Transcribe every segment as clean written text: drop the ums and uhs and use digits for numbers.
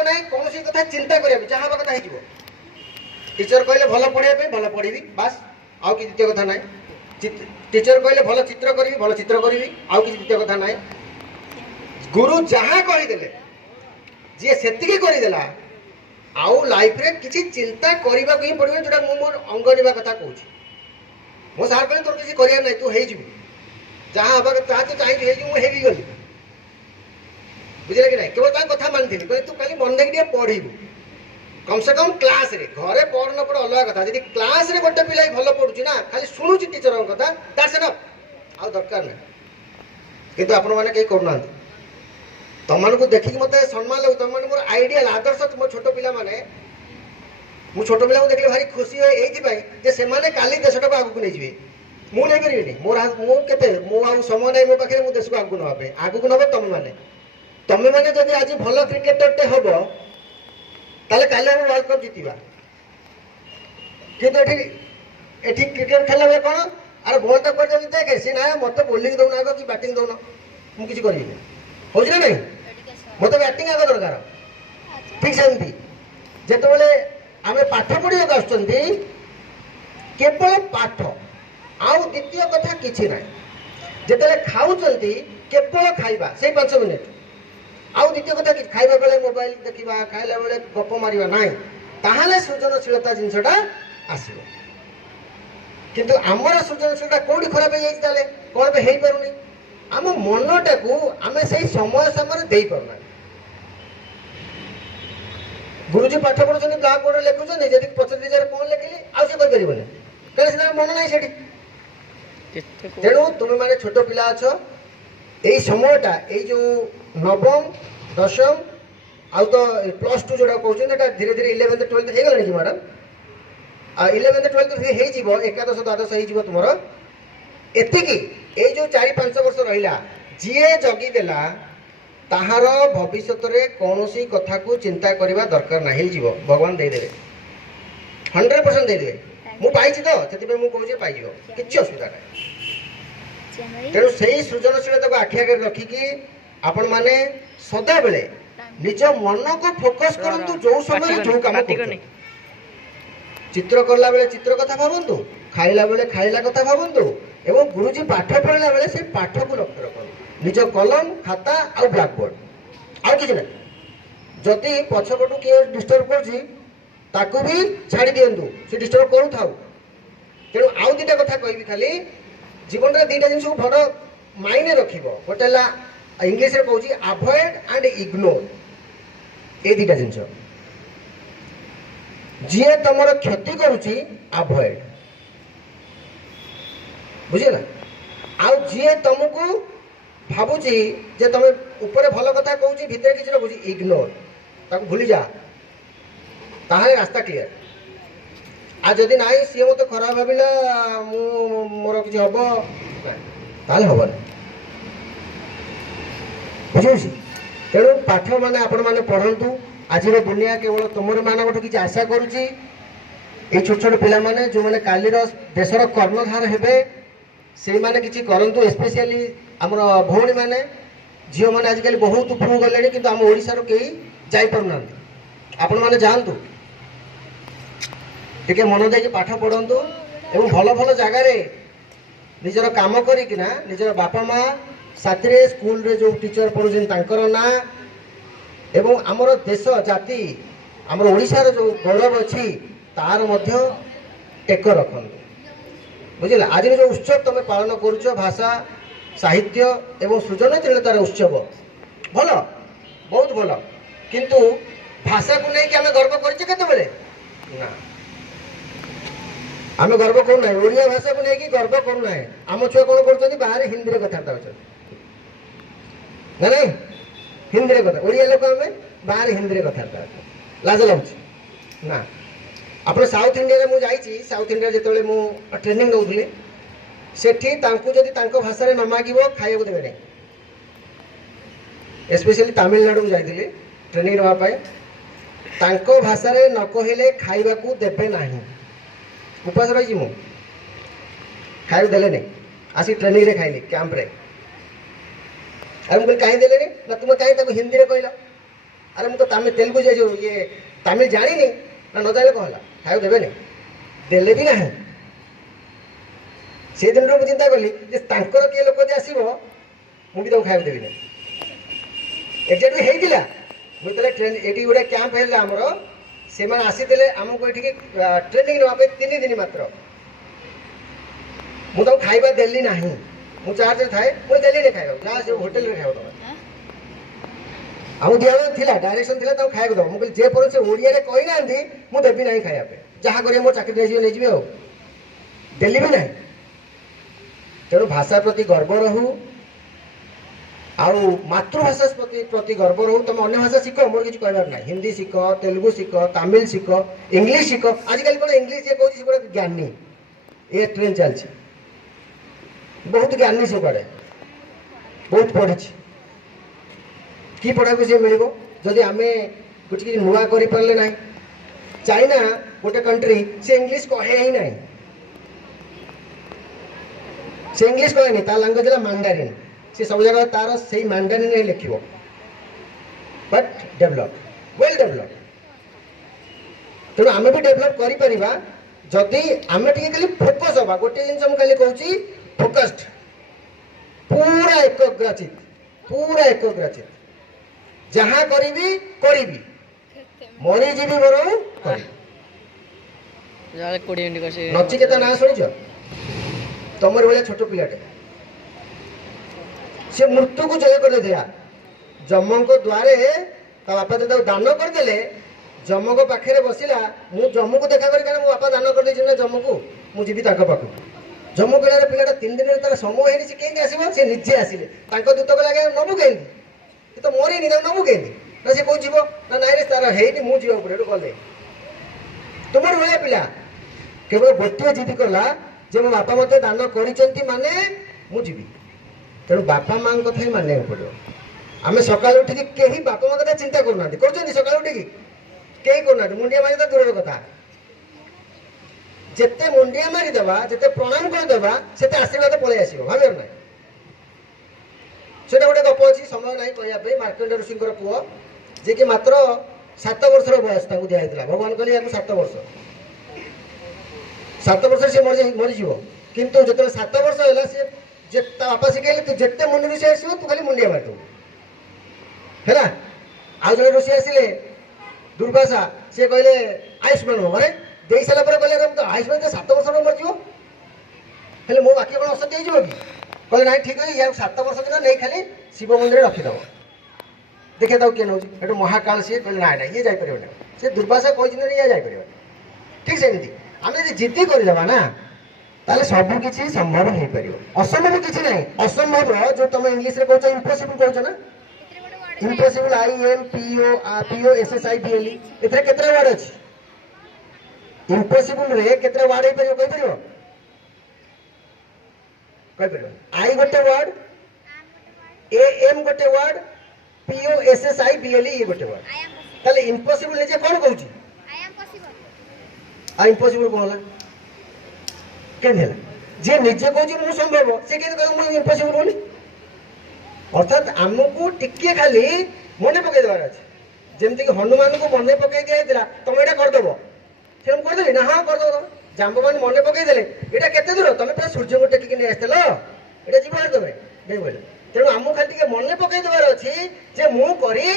ଆବଶ୍ୟक नहीं कौन कथा चिंता करिया जहाँ हवा कथा हो टीचर कहले भल पढ़ाई भल पढ़ी बास आउ कि द्वितीय कथा नहीं टीचर कहले भल चित्र करी भल चित्र करी आउ कि द्वितीय कथा नहीं गुरु जहाँ कहीदेले जी से करदेला आउ लाइफ रे किसी चिंता करने ही पड़ो जोटा मुझे मोर अंग निवा कथा कहूँ मो सार कहले तोर किसी कर ना तू हो जहाँ हवा जहाँ तू चाहिए मुझे गली बुझे कि नहीं केवल कथा मानी कहले तू खाली मन देखिए पढ़ू कम से कम क्लास रे घरे पढ़ न पढ़ अलग कथा जी क्लास रे गोटे पिला भल पढ़ुची ना खाली शुणुची टीचर कथा दैट्स एनफ आ दरकार ना किंतु आपण मैंने कहीं करना तुम को देखिक मत सम्मान लगे तुम मोर आइडियल आदर्श मो छोट पिला माने मु छोट पिला देखले भारी खुशी हुए ये से काली देशटा को आगू नहीं जाए मुझे नहीं पारि मोर मुझे समय नहीं मो पाखे देश को आगू ना आगू नब तुम मैंने जब आज भल क्रिकेटरटे हम ताले काले हम वर्ल्ड कप जीतवा किंतु एठी क्रिकेट खेलना बेले कौन अरे बॉल तो कर देखे सी ना मत बोलिंग दौना आग कि बैटिंग दौन मुझे करी हो ना नहीं मत बैटिंग आग दरकार ठीक सेमती जिते आम पाठ पढ़ा आसुँच केवल पाठ आउ द्वितीय कथा किसी ना जिते खाऊँ केवल खाइबा से 5 मिनिट आउ द्वितीय कथा कि खाइबा बेले मोबाइल देखा खाइला बेले गप मारिबा नाई ताहाले सृजनशीलता जिनसटा आसीबो किंतु आमर सृजनशीलता कोडी खराब हो जाए कौन पे हो पारुनी आम मनटा को आम से समय समय दे पारना गुरुजी पाठ पढ़ुଛନ୍ତି ब्लैक बोर्ड लिखुଛନ୍ତି जदि पचर दीजार कौन लिखिली आउ से कहि परिबने कहे से मन नाही सेठी तेणु तुम माने छोट पिला अछ এই সময়টা এই যে নবম দশম আউ তো প্লস 2 जोड़ा कहउछन এটা धीरे धीरे 11th 12th हे गलानी कि मैडम 11th 12th हे जीवो एकादश द्वादश हे जीवो तुमरो एतिकी এই जो 4-5 वर्ष रहिला जिए जगी देला ताहार भविष्यत रे कोनोसी कथा को चिंता करबा दरकार नाही जीवो भगवान दे देबे 100% दे देबे मु पाइछि तो सेति पे मु कहउछि पाइ जीवो किछि असुविधा नाही तेणु से सृजनशीलता को आखि आगे रखिकी आपण माने सदा बेले निज मन को फोकस करंतु जो समय जो काम चित्र करला बेले चित्र कथा भाबंतु खाइला बेले खाइला कथा भाबंतु एवं गुरुजी पाठ पढ़ला बेले से पाठ को लक्ष्य रखंतु निज कलम खाता आ ब्लैक बोर्ड आ कि ना जदि पछपटू किए डिस्टर्ब करछि ताकू भी छाड़ी दियंतु से डिस्टर्ब करू थाउ तेणु आउ दिटा कथा कहबी खाली जीवन में 2टा जिन बड़ मायने रख गोटे इंग्लीश रे कहूँ अवॉइड एंड इग्नोर ये 2टा जिन जी तुम क्षति करुच्ची अवॉइड बुझेगा आउ जी तुमको भावुची जे तुम ऊपर भल कथा कहूँ भितर किसी रखुची इग्नोर ताको भूली जा ताहे रास्ता क्लियर आ जदि ना सी मत खराब भाविला मोर कि हम ताल हम बुझे तेणु पाठ माने आपण माने पढ़ंतु आज दुनिया केवल तुम मान किसी आशा करुच्ची ये छोट छोट पिला माने जो माने कालीर देशर कर्णधार हेबे से माने किसी करंतु स्पेशली हमर भौणी माने झील माने आजिकल बहुत उपरू गले कि आम ओडिशा रो केही जाई पारना आपण माने जानतु टिके मन दे पाठ पढ़ंतु एवं भल भल जगार निजर काम करिकिना निजर बापा माँ साथी स्कूल रे जो टीचर पढ़ुछन तांकर ना एवं आमर देश जाति आमर ओडिशा रो जो गौरव अछि तार मध्य टेक रखंतु बुझिला आज जो उत्सव तुम पालन करुछ भाषा साहित्य एवं सृजनशीलतार उत्सव भल बहुत भल किंतु भाषा को लेकिन आम गर्व करछे केते बेले ना आम गर्व करूना ओडिया भाषा को लेकिन गर्व करूना आम छुआ कौन कर बाहर हिंदी में कथबार्ता होती नहीं हिंदी में कथा ओडिया लोक आम बाहर हिंदी में कथबार्ता लाज लगुच ना आप साउथ इंडिया में मुझे साउथ इंडिया जो ट्रेनिंग नौली सेठी जदि भाषा न मागिब खाइबा देवे नहीं स्पेशली तमिलनाडु जाइए ट्रेनिंग नापी भाषा न कहले खाइबा को देवे नहीं उपास रही मु खाइबा देले नहीं आसी ट्रेनिंग रे खाइली कैंप रे अरे मुझे कहीं देले ना तुम कहीं हिंदी रे कहल अरे मुझे तो तमिल तेलुगु जो ये तमिल जानी नहीं ना न जाने कहला खाया देवे नहीं देले भी ना से दिन मुझे चिंता कली किए लोक आसो मुझे खाया देवी नहीं एक्जाक्टली होता मुझे ट्रेन ये गोटे कैंप है आमर से आसी आमको ये ट्रेनिंग नापे 3 दिन मात्र मुझे खाଇବା देली ना मुझे चार्ज थाए मुझे देली नहीं खाया जहाँ से होटेल में खाओ तुम आम दिया था डायरेक्शन थी खाया दब मुझे जे पर से ओडिया कही ना मुझे देवी ना खायापे जहाँ कर मो चाकरी नहीं जी देली भी ना तेणु भाषा प्रति गर्व रहू आउ मातृभाषा प्रति गर्व रहू तुम अन्य भाषा शिख मोर किसी कहबार ना हिंदी शिख तेलुगु शिख तमिल शिख इंग्लीश शिख आजिकल कौन इंग्लीश जे कहूँ गोटे ज्ञानी ये ट्रेन चलती बहुत ज्ञानी से पढ़े बहुत पढ़ी कि पढ़ा को सी मिल जदि आम कुछ कि नुआ करें ना चाइना गोटे कंट्री से इंग्लीश कहे ही ना से इंग्लीश कहे नहीं लैंग्वेज है मैंडारिन से सब जगह तार से मैंडारिन ही लिख बट डेभलप वेल डेभलप तेणु आम भी डेभलप करें जदि आम टे खाली फोकस हवा गोटे जिन खाली कहूँ फोकस्ड पूरा एकाग्रचित जहाँ करी मरीजी बर नचिकेता ना शुणिच तमर भाया छोट पिलाटे से मृत्यु को जय कर दिया जम को द्वारे बापा जो दान करदे जम को पाखे बसला मु जम्मू को देखा करी मो बापा दान कर ना जम्मू को मुझे पाख जम्मू कलार पिलाटा 3 दिन तार समय है से कहीं आसो से निजे आसिले दूत गला नबू कहीं तो मरीनी नबू कहीं ना से कौन जीव ना नाई तार है मुझे गले तुम भाया पिला केवल गोटे जिद कला जे मो बापा मत दान कर माने मुझी तेणु बापा माँ कथा ही मानने पड़ो आम सका उठिकी कहीं बापा माँ कथा चिंता करना कर सका उठिकी कहीं करना मुंडिया मारी तो दूर कथा जिते मुंडिया मारिदेवा जिते प्रणाम करदेवा से आशीर्वाद पलि आस भाव ना से गोटे गप अच्छी समय ना कहवाई मार्कंड ऋषि पुओ जे कि मात्र 7 वर्षर बयस दिखाई भगवान कहले या 7 वर्ष 7 वर्ष से मरीज कितु जो 7 वर्ष है सी बापा शिखेले तू जिते मुंडी ऋषि आस तू खाली मुंडिया मारिदेव है आज जन ऋषि आसिले दुर्वासा सी कहले आयुष्मान हो मारे दे सारा कहले तो आयुष्मान 7 वर्ष मरज हेल्ले मो बाकी कौन असत्य हो कहले ना ठीक है या 7 वर्ष दिन नहीं खाली शिव मंदिर रखीदेव देखिए तो किए नौ महाकाल सी कहले ना ना ये जापर से दुर्वासा कही ये जापर ठीक सेमती आम जो जिद्दी करदेवा ना ताले सब किसी संभव हो पार असंभव किसी ना असंभव जो तुम इंग्लीश में कह इम्पॉसिबल कह ना इम्पॉसिबल IMPOSSIBLE एथरे केतरा वर्ड अछि इम्पॉसिबल रे केतरा वर्ड हे परियो कहि परियो आई गोटे वर्ड AM गोटे वर्ड POSSIBLE ये गोटे वर्ड ताले इम्पॉसिबल जे कोन कहउची आई एम पॉसिबल आ इम्पॉसिबल कोन होला केन होला जे निजे कहउची मु संभव से के कहउ मु इम्पॉसिबल बोली अर्थात आमको टिके खाली मन पकई देवार अच्छे जमती कि हनुमान को मन पकई दिया तुम यहाँ करदेव से करदेवी ना हाँ करदेव जाम्बवान मन पकईदे यहाँ केते दूर तुम पूरा सूर्य को टेकिक नहीं आसल यहाँ जीव तुम नहीं बोले तेणु आमको खाली मन पकई देवार अच्छी जे मुझे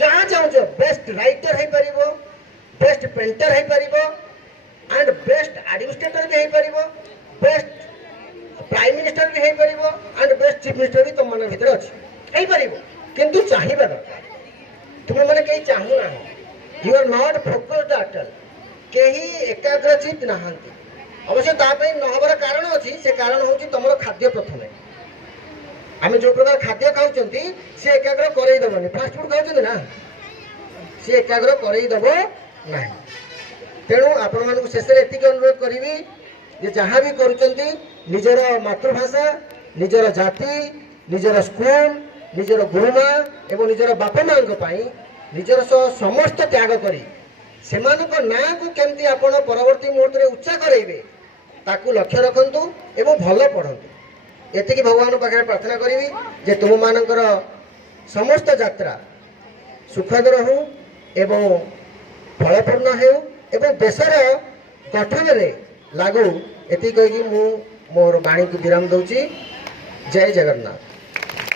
जहाँ चाहूच बेस्ट राइटर हो पार बेस्ट पेंटर हो पार एंड बेस्ट एडमिनिस्ट्रेटर भी हो पार बेस्ट प्राइम मिनिस्टर भी हो पार एंड बेस्ट चीफ मिनिस्टर भी तुम मन भर अच्छे किंतु चाहिए दरकार तुम मैंने कहीं चाहू ना you are not focused at all कहीं एकाग्रचित नहांती अवश्य तापाई नहबार कारण अच्छी से कारण हूँ तुम खाद्य प्रथम आम जो प्रकार खाद्य खाऊँ सी एकाग्र करईदेवनी फास्टफुड खाऊँ ना सी एकाग्र करईदेव ना तेणु आपण मानक शेष एतिक अनुरोध करी जहाँ भी करुँच निजर मातृभाषा निजर जाति निजर स्कूल निजर गुरुमा एवं निजर बापा माँ निजर समस्त त्याग करी सेमानक ना को केमती आपण परवर्ती मुहूर्त में उच्चा करेंगे ताकू लक्ष्य रखंतु एवं भल पढ़ंतु एतिकी भगवान पाखे प्रार्थना करी जे तुम मानकर समस्त यात्रा सुखद रहू एवं फलपूर्ण हेउ एवं देशर गठन रे लागू एति कहि मु मोर वाणी को विराम दउची। जय जगन्नाथ।